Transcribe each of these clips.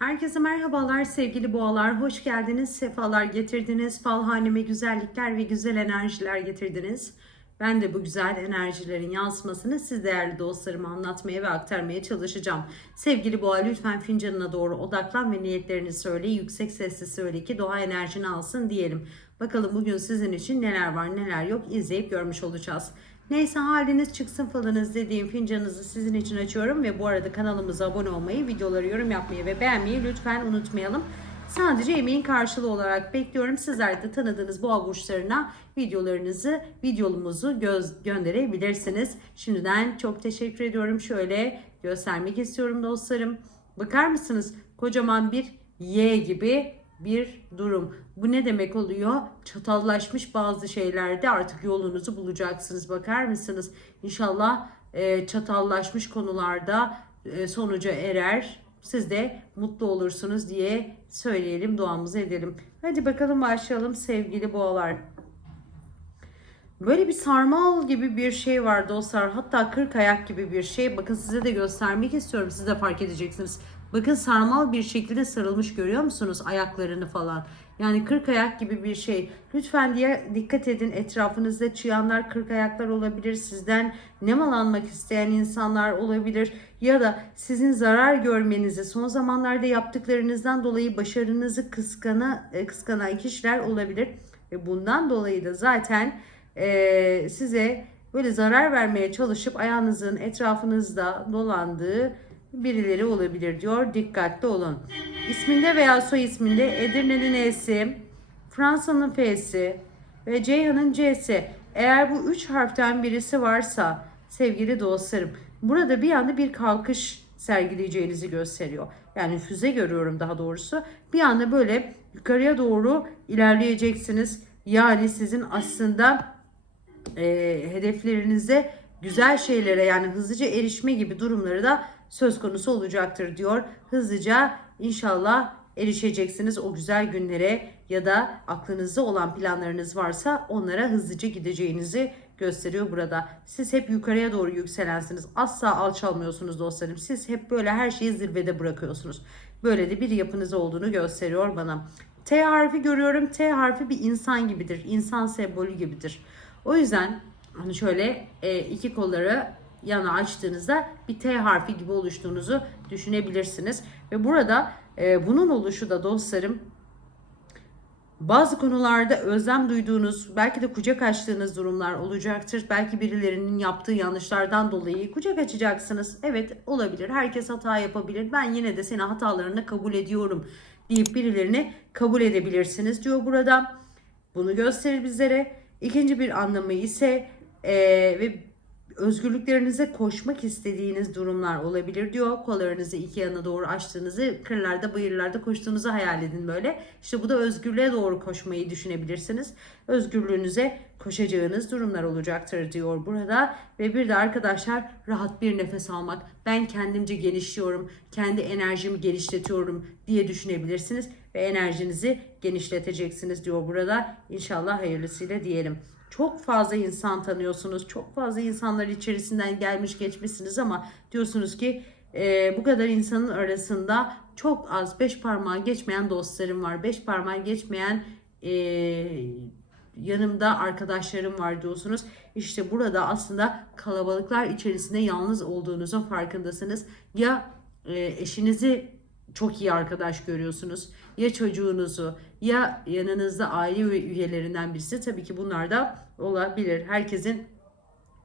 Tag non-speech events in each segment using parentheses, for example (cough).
Herkese merhabalar sevgili boğalar. Hoş geldiniz, sefalar getirdiniz. Fal haneme güzellikler ve güzel enerjiler getirdiniz. Ben de bu güzel enerjilerin yansımasını siz değerli dostlarıma anlatmaya ve aktarmaya çalışacağım. Sevgili boğa lütfen fincanına doğru odaklan ve niyetlerini söyle. Yüksek sesle söyle ki doğa enerjini alsın diyelim. Bakalım bugün sizin için neler var neler yok izleyip görmüş olacağız. Neyse haliniz çıksın falınız dediğim fincanınızı sizin için açıyorum ve bu arada kanalımıza abone olmayı, videoları yorum yapmayı ve beğenmeyi lütfen unutmayalım. Sadece emeğin karşılığı olarak bekliyorum. Sizler de tanıdığınız boğa burçlarına videolarınızı, videomuzu göz gönderebilirsiniz. Şimdiden çok teşekkür ediyorum. Şöyle göstermek istiyorum dostlarım. Bakar mısınız? Kocaman bir Y gibi bir durum. Bu ne demek oluyor? Çatallaşmış bazı şeylerde artık yolunuzu bulacaksınız. Bakar mısınız? İnşallah e, çatallaşmış konularda e, sonuca erer. Siz de mutlu olursunuz diye söyleyelim, duamızı edelim. Hadi bakalım başlayalım sevgili boğalar. Böyle bir sarmal gibi bir şey var dostlar. Hatta kırk ayak gibi bir şey. Bakın size de göstermek istiyorum. Siz de fark edeceksiniz. Bakın sarmal bir şekilde sarılmış görüyor musunuz ayaklarını falan. Yani kırk ayak gibi bir şey. Lütfen diye dikkat edin etrafınızda çıyanlar kırk ayaklar olabilir. Sizden nemalanmak isteyen insanlar olabilir. Ya da sizin zarar görmenizi son zamanlarda yaptıklarınızdan dolayı başarınızı kıskana, e, kıskanan kişiler olabilir. Ve bundan dolayı da zaten e, size böyle zarar vermeye çalışıp ayağınızın etrafınızda dolandığı birileri olabilir diyor. Dikkatli olun. İsminde veya soy isminde Edirne'nin E'si, Fransa'nın F'si ve Ceyhan'ın C'si. Eğer bu üç harften birisi varsa sevgili dostlarım burada bir anda bir kalkış sergileyeceğinizi gösteriyor. Yani füze görüyorum daha doğrusu. Bir anda böyle yukarıya doğru ilerleyeceksiniz. Yani sizin aslında e, hedeflerinize güzel şeylere yani hızlıca erişme gibi durumları da söz konusu olacaktır diyor. Hızlıca inşallah erişeceksiniz o güzel günlere ya da aklınızda olan planlarınız varsa onlara hızlıca gideceğinizi gösteriyor burada. Siz hep yukarıya doğru yükselensiniz. Asla alçalmıyorsunuz dostlarım. Siz hep böyle her şeyi zirvede bırakıyorsunuz. Böyle de bir yapınız olduğunu gösteriyor bana. T harfi görüyorum. T harfi bir insan gibidir. İnsan sembolü gibidir. O yüzden hani şöyle e, iki kolları yana açtığınızda bir T harfi gibi oluştuğunuzu düşünebilirsiniz. Ve burada e, bunun oluşu da dostlarım bazı konularda özlem duyduğunuz, belki de kucak açtığınız durumlar olacaktır. Belki birilerinin yaptığı yanlışlardan dolayı kucak açacaksınız. Evet olabilir. Herkes hata yapabilir. Ben yine de seni hatalarını kabul ediyorum deyip birilerini kabul edebilirsiniz diyor burada. Bunu gösterir bizlere. İkinci bir anlamı ise e, ve özgürlüklerinize koşmak istediğiniz durumlar olabilir diyor. Kollarınızı iki yana doğru açtığınızı, kırlarda, bayırlarda koştuğunuzu hayal edin böyle. İşte bu da özgürlüğe doğru koşmayı düşünebilirsiniz. Özgürlüğünüze koşacağınız durumlar olacaktır diyor burada. Ve bir de arkadaşlar rahat bir nefes almak. Ben kendimce genişliyorum, kendi enerjimi genişletiyorum diye düşünebilirsiniz. Ve enerjinizi genişleteceksiniz diyor burada. İnşallah hayırlısıyla diyelim çok fazla insan tanıyorsunuz. Çok fazla insanlar içerisinden gelmiş geçmişsiniz ama diyorsunuz ki e, bu kadar insanın arasında çok az beş parmağı geçmeyen dostlarım var. Beş parmağı geçmeyen e, yanımda arkadaşlarım var diyorsunuz. İşte burada aslında kalabalıklar içerisinde yalnız olduğunuzun farkındasınız. Ya e, eşinizi çok iyi arkadaş görüyorsunuz. Ya çocuğunuzu ya yanınızda aile üyelerinden birisi tabii ki bunlar da olabilir. Herkesin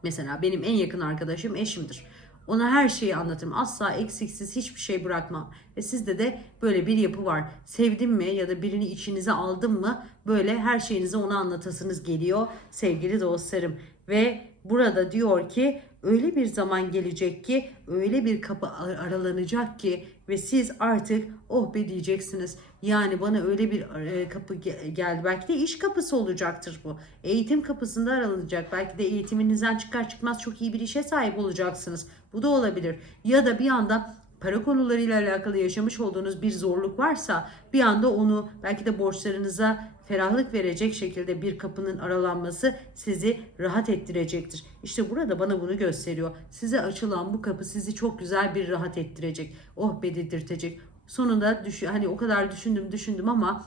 mesela benim en yakın arkadaşım eşimdir. Ona her şeyi anlatırım. Asla eksiksiz hiçbir şey bırakmam. Ve sizde de böyle bir yapı var. Sevdim mi ya da birini içinize aldım mı böyle her şeyinizi ona anlatasınız geliyor sevgili dostlarım. Ve burada diyor ki öyle bir zaman gelecek ki öyle bir kapı aralanacak ki ve siz artık oh be diyeceksiniz. Yani bana öyle bir e, kapı geldi. Belki de iş kapısı olacaktır bu. Eğitim kapısında aralanacak. Belki de eğitiminizden çıkar çıkmaz çok iyi bir işe sahip olacaksınız. Bu da olabilir. Ya da bir anda para konularıyla alakalı yaşamış olduğunuz bir zorluk varsa bir anda onu belki de borçlarınıza ferahlık verecek şekilde bir kapının aralanması sizi rahat ettirecektir. İşte burada bana bunu gösteriyor. Size açılan bu kapı sizi çok güzel bir rahat ettirecek. Oh be dedirtecek. sonunda düş hani o kadar düşündüm düşündüm ama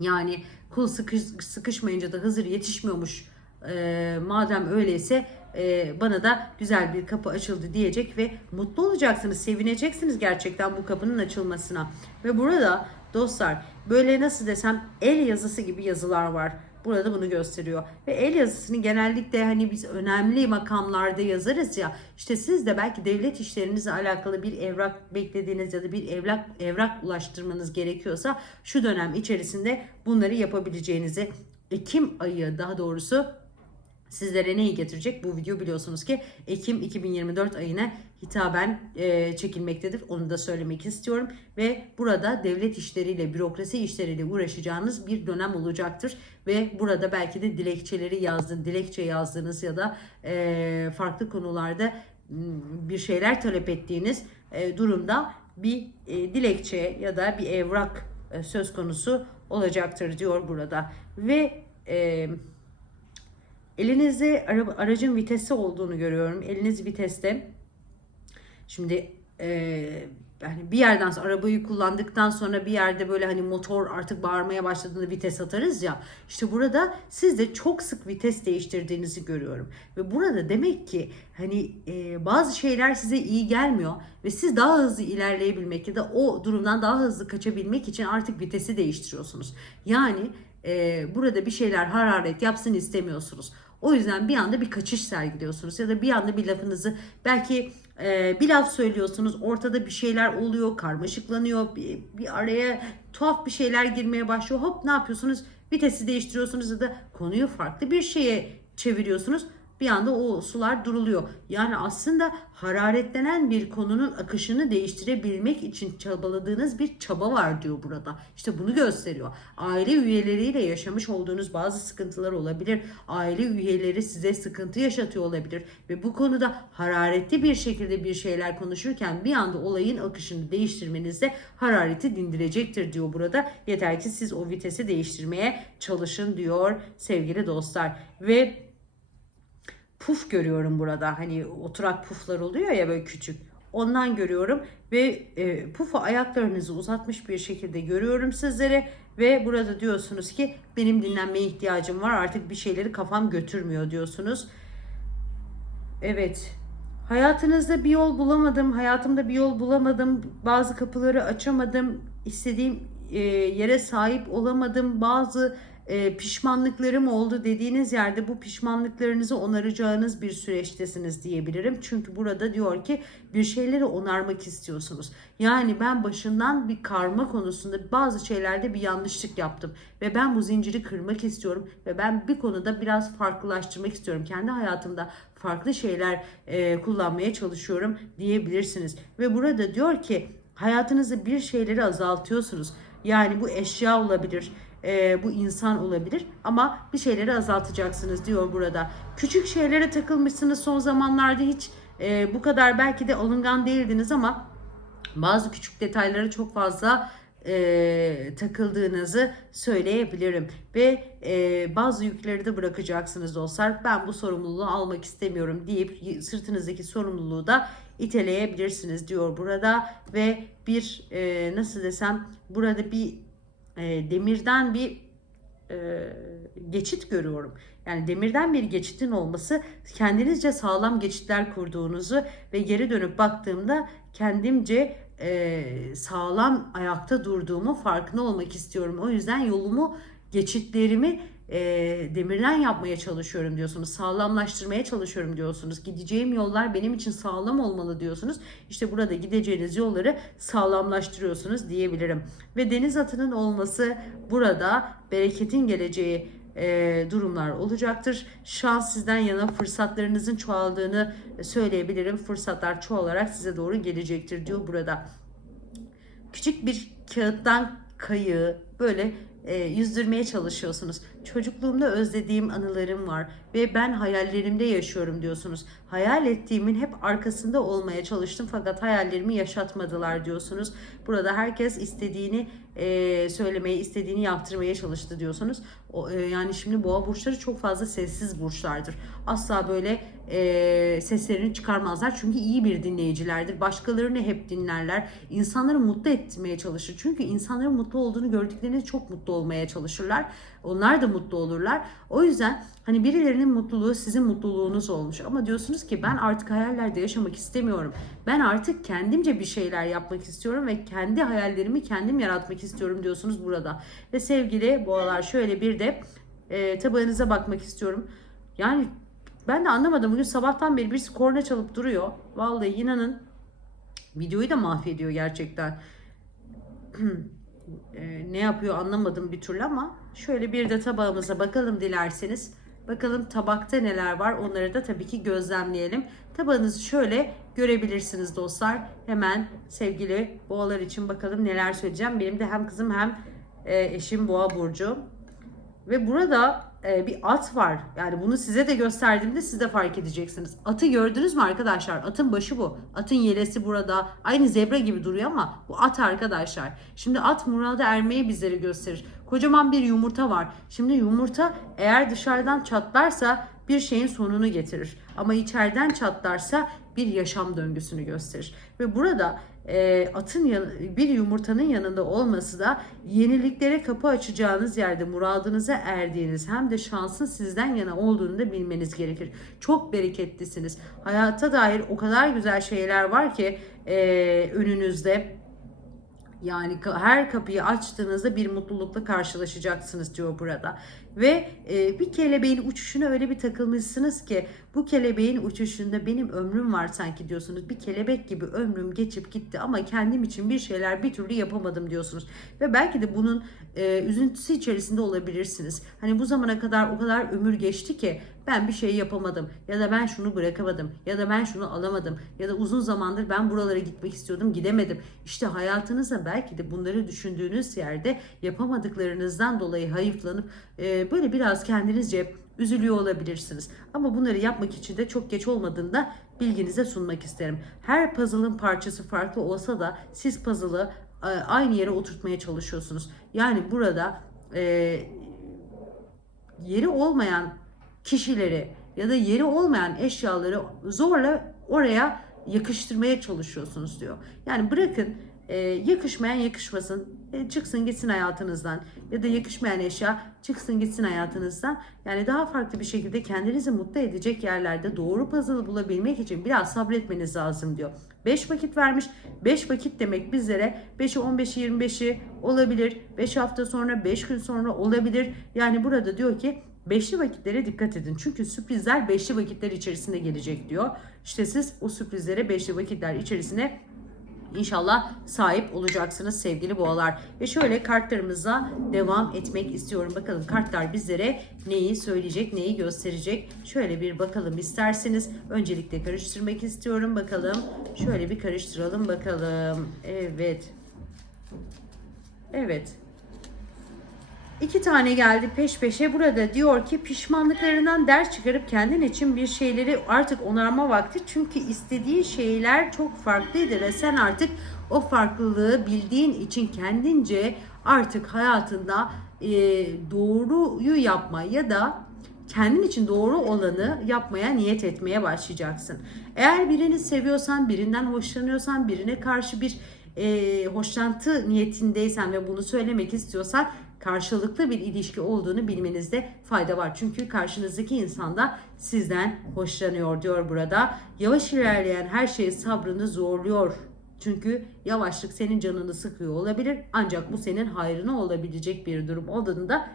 yani kul sıkış, sıkışmayınca da Hızır yetişmiyormuş. Ee, madem öyleyse e, bana da güzel bir kapı açıldı diyecek ve mutlu olacaksınız, sevineceksiniz gerçekten bu kapının açılmasına. Ve burada dostlar böyle nasıl desem el yazısı gibi yazılar var. Burada bunu gösteriyor. Ve el yazısını genellikle hani biz önemli makamlarda yazarız ya. İşte siz de belki devlet işlerinizle alakalı bir evrak beklediğiniz ya da bir evrak evrak ulaştırmanız gerekiyorsa şu dönem içerisinde bunları yapabileceğinizi Ekim ayı daha doğrusu sizlere neyi getirecek? Bu video biliyorsunuz ki Ekim 2024 ayına hitaben e, çekilmektedir. Onu da söylemek istiyorum. Ve burada devlet işleriyle, bürokrasi işleriyle uğraşacağınız bir dönem olacaktır. Ve burada belki de dilekçeleri yazdın, dilekçe yazdığınız ya da e, farklı konularda bir şeyler talep ettiğiniz e, durumda bir e, dilekçe ya da bir evrak e, söz konusu olacaktır diyor burada. Ve e, Elinizde aracın vitesi olduğunu görüyorum. Eliniz viteste. Şimdi e, yani bir yerden sonra arabayı kullandıktan sonra bir yerde böyle hani motor artık bağırmaya başladığında vites atarız ya. İşte burada siz de çok sık vites değiştirdiğinizi görüyorum. Ve burada demek ki hani e, bazı şeyler size iyi gelmiyor ve siz daha hızlı ilerleyebilmek ya da o durumdan daha hızlı kaçabilmek için artık vitesi değiştiriyorsunuz. Yani e, burada bir şeyler hararet yapsın istemiyorsunuz. O yüzden bir anda bir kaçış sergiliyorsunuz ya da bir anda bir lafınızı belki e, bir laf söylüyorsunuz ortada bir şeyler oluyor karmaşıklanıyor bir, bir araya tuhaf bir şeyler girmeye başlıyor. Hop ne yapıyorsunuz? Vitesi değiştiriyorsunuz ya da konuyu farklı bir şeye çeviriyorsunuz bir anda o sular duruluyor. Yani aslında hararetlenen bir konunun akışını değiştirebilmek için çabaladığınız bir çaba var diyor burada. İşte bunu gösteriyor. Aile üyeleriyle yaşamış olduğunuz bazı sıkıntılar olabilir. Aile üyeleri size sıkıntı yaşatıyor olabilir. Ve bu konuda hararetli bir şekilde bir şeyler konuşurken bir anda olayın akışını değiştirmenizde harareti dindirecektir diyor burada. Yeter ki siz o vitesi değiştirmeye çalışın diyor sevgili dostlar. Ve puf görüyorum burada. Hani oturak puflar oluyor ya böyle küçük. Ondan görüyorum ve e, pufu ayaklarınızı uzatmış bir şekilde görüyorum sizlere ve burada diyorsunuz ki benim dinlenmeye ihtiyacım var artık bir şeyleri kafam götürmüyor diyorsunuz. Evet. Hayatınızda bir yol bulamadım, hayatımda bir yol bulamadım, bazı kapıları açamadım, istediğim e, yere sahip olamadım, bazı e, pişmanlıklarım oldu dediğiniz yerde bu pişmanlıklarınızı onaracağınız bir süreçtesiniz diyebilirim. Çünkü burada diyor ki bir şeyleri onarmak istiyorsunuz. Yani ben başından bir karma konusunda bazı şeylerde bir yanlışlık yaptım ve ben bu zinciri kırmak istiyorum ve ben bir konuda biraz farklılaştırmak istiyorum. Kendi hayatımda farklı şeyler e, kullanmaya çalışıyorum diyebilirsiniz. Ve burada diyor ki hayatınızda bir şeyleri azaltıyorsunuz. Yani bu eşya olabilir, e, bu insan olabilir ama bir şeyleri azaltacaksınız diyor burada. Küçük şeylere takılmışsınız son zamanlarda hiç e, bu kadar belki de alıngan değildiniz ama bazı küçük detaylara çok fazla e, takıldığınızı söyleyebilirim ve e, bazı yükleri de bırakacaksınız dostlar. Ben bu sorumluluğu almak istemiyorum deyip sırtınızdaki sorumluluğu da iteleyebilirsiniz diyor burada ve bir e, nasıl desem burada bir e, demirden bir e, geçit görüyorum. Yani demirden bir geçitin olması kendinizce sağlam geçitler kurduğunuzu ve geri dönüp baktığımda kendimce e, sağlam ayakta durduğumu farkında olmak istiyorum. O yüzden yolumu, geçitlerimi e, demirden yapmaya çalışıyorum diyorsunuz. Sağlamlaştırmaya çalışıyorum diyorsunuz. Gideceğim yollar benim için sağlam olmalı diyorsunuz. İşte burada gideceğiniz yolları sağlamlaştırıyorsunuz diyebilirim. Ve deniz atının olması burada bereketin geleceği e, durumlar olacaktır. Şans sizden yana fırsatlarınızın çoğaldığını söyleyebilirim. Fırsatlar çoğalarak size doğru gelecektir diyor burada. Küçük bir kağıttan kayığı böyle e, yüzdürmeye çalışıyorsunuz. Çocukluğumda özlediğim anılarım var ve ben hayallerimde yaşıyorum diyorsunuz. Hayal ettiğimin hep arkasında olmaya çalıştım fakat hayallerimi yaşatmadılar diyorsunuz. Burada herkes istediğini e, söylemeye, istediğini yaptırmaya çalıştı diyorsunuz. O, e, yani şimdi boğa burçları çok fazla sessiz burçlardır. Asla böyle e, seslerini çıkarmazlar. Çünkü iyi bir dinleyicilerdir. Başkalarını hep dinlerler. İnsanları mutlu etmeye çalışır. Çünkü insanların mutlu olduğunu gördüklerinde çok mutlu olmaya çalışırlar. Onlar da mutlu olurlar. O yüzden hani birilerinin mutluluğu sizin mutluluğunuz olmuş. Ama diyorsunuz ki ben artık hayallerde yaşamak istemiyorum. Ben artık kendimce bir şeyler yapmak istiyorum ve kendi hayallerimi kendim yaratmak istiyorum diyorsunuz burada. Ve sevgili boğalar şöyle bir de e, tabağınıza bakmak istiyorum. Yani ben de anlamadım. Bugün sabahtan beri birisi korna çalıp duruyor. Vallahi inanın videoyu da mahvediyor gerçekten. (clears throat) Ee, ne yapıyor anlamadım bir türlü ama şöyle bir de tabağımıza bakalım dilerseniz. Bakalım tabakta neler var onları da tabii ki gözlemleyelim. Tabağınızı şöyle görebilirsiniz dostlar. Hemen sevgili boğalar için bakalım neler söyleyeceğim. Benim de hem kızım hem e, eşim boğa burcu. Ve burada e, bir at var. Yani bunu size de gösterdiğimde siz de fark edeceksiniz. Atı gördünüz mü arkadaşlar? Atın başı bu. Atın yelesi burada. Aynı zebra gibi duruyor ama bu at arkadaşlar. Şimdi at murada ermeyi bizlere gösterir. Kocaman bir yumurta var. Şimdi yumurta eğer dışarıdan çatlarsa bir şeyin sonunu getirir. Ama içeriden çatlarsa bir yaşam döngüsünü gösterir. Ve burada e, atın yan- bir yumurtanın yanında olması da yeniliklere kapı açacağınız yerde muradınıza erdiğiniz hem de şansın sizden yana olduğunu da bilmeniz gerekir. Çok bereketlisiniz. Hayata dair o kadar güzel şeyler var ki e, önünüzde. Yani her kapıyı açtığınızda bir mutlulukla karşılaşacaksınız diyor burada. Ve e, bir kelebeğin uçuşuna öyle bir takılmışsınız ki bu kelebeğin uçuşunda benim ömrüm var sanki diyorsunuz. Bir kelebek gibi ömrüm geçip gitti ama kendim için bir şeyler bir türlü yapamadım diyorsunuz. Ve belki de bunun e, üzüntüsü içerisinde olabilirsiniz. Hani bu zamana kadar o kadar ömür geçti ki ben bir şey yapamadım ya da ben şunu bırakamadım ya da ben şunu alamadım ya da uzun zamandır ben buralara gitmek istiyordum gidemedim. İşte hayatınızda belki de bunları düşündüğünüz yerde yapamadıklarınızdan dolayı hayıflanıp e, böyle biraz kendinizce üzülüyor olabilirsiniz. Ama bunları yapmak için de çok geç olmadığını da bilginize sunmak isterim. Her puzzle'ın parçası farklı olsa da siz puzzle'ı e, aynı yere oturtmaya çalışıyorsunuz. Yani burada e, yeri olmayan kişileri ya da yeri olmayan eşyaları zorla oraya yakıştırmaya çalışıyorsunuz diyor. Yani bırakın e, yakışmayan yakışmasın, e, çıksın gitsin hayatınızdan ya da yakışmayan eşya çıksın gitsin hayatınızdan. Yani daha farklı bir şekilde kendinizi mutlu edecek yerlerde doğru puzzle'ı bulabilmek için biraz sabretmeniz lazım diyor. 5 vakit vermiş. 5 vakit demek bizlere 5'i 15'i 25'i olabilir. 5 hafta sonra 5 gün sonra olabilir. Yani burada diyor ki Beşli vakitlere dikkat edin. Çünkü sürprizler beşli vakitler içerisinde gelecek diyor. İşte siz o sürprizlere beşli vakitler içerisine İnşallah sahip olacaksınız sevgili boğalar. Ve şöyle kartlarımıza devam etmek istiyorum. Bakalım kartlar bizlere neyi söyleyecek, neyi gösterecek. Şöyle bir bakalım isterseniz. Öncelikle karıştırmak istiyorum. Bakalım. Şöyle bir karıştıralım bakalım. Evet. Evet. İki tane geldi peş peşe. Burada diyor ki pişmanlıklarından ders çıkarıp kendin için bir şeyleri artık onarma vakti. Çünkü istediği şeyler çok farklıydı ve sen artık o farklılığı bildiğin için kendince artık hayatında e, doğruyu yapma ya da kendin için doğru olanı yapmaya niyet etmeye başlayacaksın. Eğer birini seviyorsan, birinden hoşlanıyorsan, birine karşı bir e, hoşlantı niyetindeysen ve bunu söylemek istiyorsan karşılıklı bir ilişki olduğunu bilmenizde fayda var. Çünkü karşınızdaki insan da sizden hoşlanıyor diyor burada. Yavaş ilerleyen her şey sabrını zorluyor. Çünkü yavaşlık senin canını sıkıyor olabilir. Ancak bu senin hayrına olabilecek bir durum olduğunu da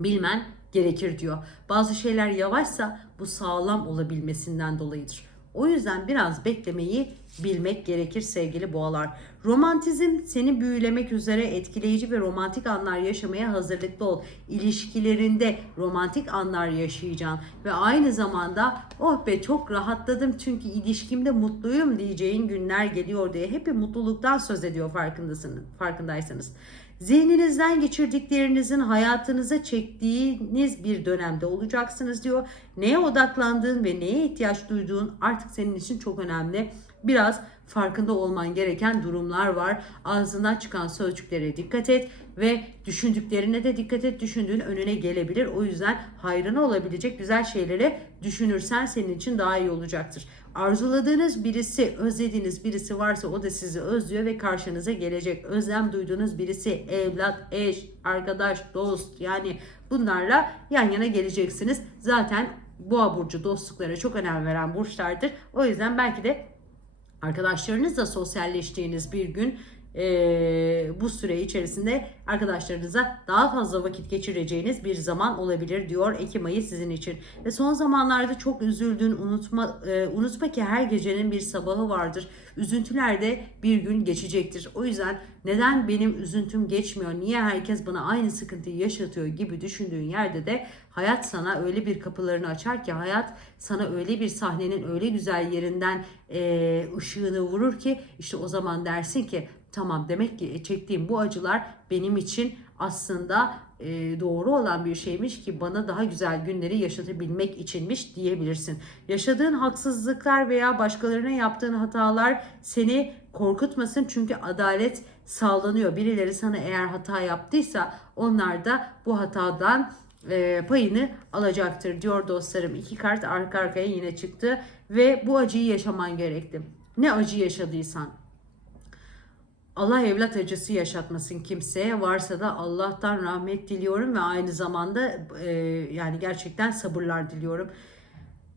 bilmen gerekir diyor. Bazı şeyler yavaşsa bu sağlam olabilmesinden dolayıdır. O yüzden biraz beklemeyi bilmek gerekir sevgili boğalar. Romantizm seni büyülemek üzere etkileyici ve romantik anlar yaşamaya hazırlıklı ol. İlişkilerinde romantik anlar yaşayacaksın ve aynı zamanda oh be çok rahatladım çünkü ilişkimde mutluyum diyeceğin günler geliyor diye hep bir mutluluktan söz ediyor farkındasınız, farkındaysanız. Zihninizden geçirdiklerinizin hayatınıza çektiğiniz bir dönemde olacaksınız diyor. Neye odaklandığın ve neye ihtiyaç duyduğun artık senin için çok önemli. Biraz farkında olman gereken durumlar var. Ağzından çıkan sözcüklere dikkat et ve düşündüklerine de dikkat et. Düşündüğün önüne gelebilir. O yüzden hayrına olabilecek güzel şeyleri düşünürsen senin için daha iyi olacaktır. Arzuladığınız birisi, özlediğiniz birisi varsa o da sizi özlüyor ve karşınıza gelecek. Özlem duyduğunuz birisi, evlat, eş, arkadaş, dost yani bunlarla yan yana geleceksiniz. Zaten Boğa burcu dostluklara çok önem veren burçlardır. O yüzden belki de arkadaşlarınızla sosyalleştiğiniz bir gün eee, bu süre içerisinde arkadaşlarınıza daha fazla vakit geçireceğiniz bir zaman olabilir diyor Ekim ayı sizin için. Ve son zamanlarda çok üzüldün unutma eee, unutma ki her gecenin bir sabahı vardır. Üzüntüler de bir gün geçecektir. O yüzden neden benim üzüntüm geçmiyor? Niye herkes bana aynı sıkıntıyı yaşatıyor gibi düşündüğün yerde de hayat sana öyle bir kapılarını açar ki hayat sana öyle bir sahnenin öyle güzel yerinden eee, ışığını vurur ki işte o zaman dersin ki tamam demek ki çektiğim bu acılar benim için aslında e, doğru olan bir şeymiş ki bana daha güzel günleri yaşatabilmek içinmiş diyebilirsin. Yaşadığın haksızlıklar veya başkalarına yaptığın hatalar seni korkutmasın çünkü adalet sağlanıyor. Birileri sana eğer hata yaptıysa onlar da bu hatadan e, payını alacaktır diyor dostlarım. İki kart arka arkaya yine çıktı ve bu acıyı yaşaman gerekti. Ne acı yaşadıysan Allah evlat acısı yaşatmasın kimseye. Varsa da Allah'tan rahmet diliyorum ve aynı zamanda e, yani gerçekten sabırlar diliyorum.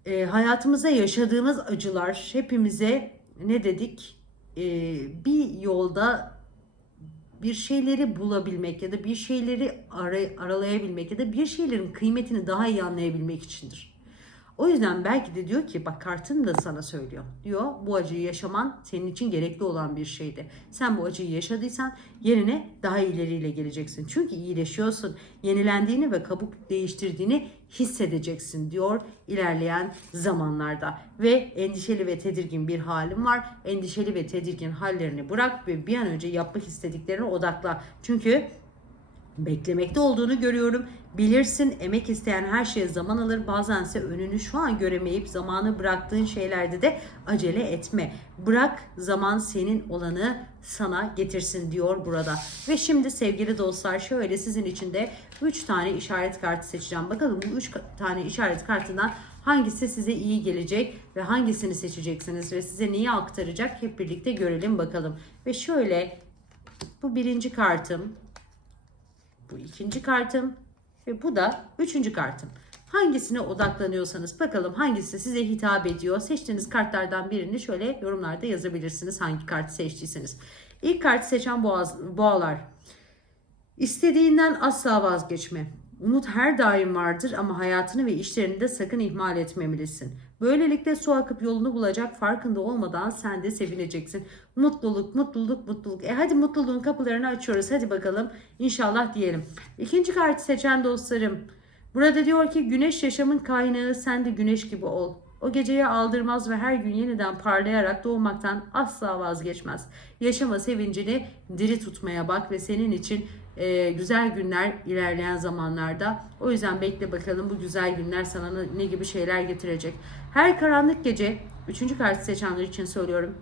E, hayatımızda yaşadığımız acılar hepimize ne dedik? E, bir yolda bir şeyleri bulabilmek ya da bir şeyleri ara- aralayabilmek ya da bir şeylerin kıymetini daha iyi anlayabilmek içindir. O yüzden belki de diyor ki bak kartın da sana söylüyor. Diyor bu acıyı yaşaman senin için gerekli olan bir şeydi. Sen bu acıyı yaşadıysan yerine daha ileriyle geleceksin. Çünkü iyileşiyorsun. Yenilendiğini ve kabuk değiştirdiğini hissedeceksin diyor ilerleyen zamanlarda. Ve endişeli ve tedirgin bir halim var. Endişeli ve tedirgin hallerini bırak ve bir an önce yapmak istediklerine odakla. Çünkü beklemekte olduğunu görüyorum. Bilirsin emek isteyen her şeye zaman alır. Bazense önünü şu an göremeyip zamanı bıraktığın şeylerde de acele etme. Bırak zaman senin olanı sana getirsin diyor burada. Ve şimdi sevgili dostlar şöyle sizin için de 3 tane işaret kartı seçeceğim. Bakalım bu 3 tane işaret kartından hangisi size iyi gelecek ve hangisini seçeceksiniz ve size neyi aktaracak hep birlikte görelim bakalım. Ve şöyle bu birinci kartım, bu ikinci kartım ve bu da üçüncü kartım. Hangisine odaklanıyorsanız bakalım hangisi size hitap ediyor. Seçtiğiniz kartlardan birini şöyle yorumlarda yazabilirsiniz hangi kartı seçtiyseniz. İlk kartı seçen boğaz, boğalar. İstediğinden asla vazgeçme. Umut her daim vardır ama hayatını ve işlerini de sakın ihmal etmemelisin. Böylelikle su akıp yolunu bulacak farkında olmadan sen de sevineceksin. Mutluluk, mutluluk, mutluluk. E hadi mutluluğun kapılarını açıyoruz. Hadi bakalım inşallah diyelim. İkinci kartı seçen dostlarım. Burada diyor ki güneş yaşamın kaynağı sen de güneş gibi ol. O geceye aldırmaz ve her gün yeniden parlayarak doğmaktan asla vazgeçmez. Yaşama sevincini diri tutmaya bak ve senin için e, güzel günler ilerleyen zamanlarda. O yüzden bekle bakalım bu güzel günler sana ne- gibi şeyler getirecek. Her karanlık gece, üçüncü kartı seçenler için söylüyorum.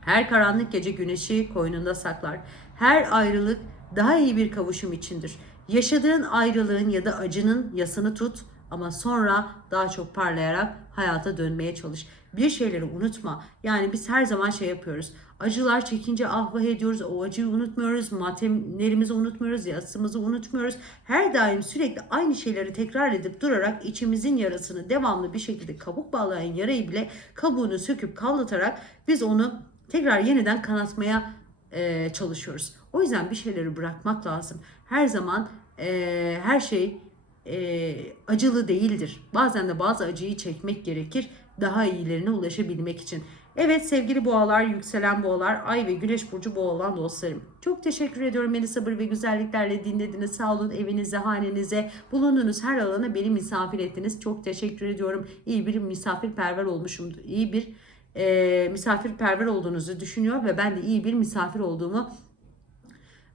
Her karanlık gece güneşi koynunda saklar. Her ayrılık daha iyi bir kavuşum içindir. Yaşadığın ayrılığın ya da acının yasını tut ama sonra daha çok parlayarak hayata dönmeye çalış. Bir şeyleri unutma. Yani biz her zaman şey yapıyoruz. Acılar çekince ah vah ediyoruz. O acıyı unutmuyoruz. Matemlerimizi unutmuyoruz. Yasımızı unutmuyoruz. Her daim sürekli aynı şeyleri tekrar edip durarak içimizin yarasını devamlı bir şekilde kabuk bağlayan yarayı bile kabuğunu söküp kavlatarak biz onu tekrar yeniden kanatmaya e, çalışıyoruz. O yüzden bir şeyleri bırakmak lazım. Her zaman e, her şey e, acılı değildir. Bazen de bazı acıyı çekmek gerekir daha iyilerine ulaşabilmek için. Evet sevgili boğalar, yükselen boğalar, ay ve güneş burcu boğa dostlarım. Çok teşekkür ediyorum beni sabır ve güzelliklerle dinlediniz. Sağ olun evinize, hanenize, bulunduğunuz her alana beni misafir ettiniz. Çok teşekkür ediyorum. İyi bir misafirperver olmuşum. İyi bir e, misafirperver olduğunuzu düşünüyor ve ben de iyi bir misafir olduğumu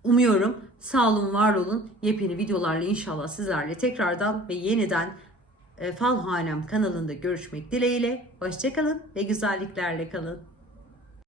Umuyorum sağ olun, var olun. Yepyeni videolarla inşallah sizlerle tekrardan ve yeniden e, Falhanem kanalında görüşmek dileğiyle. Hoşçakalın ve güzelliklerle kalın.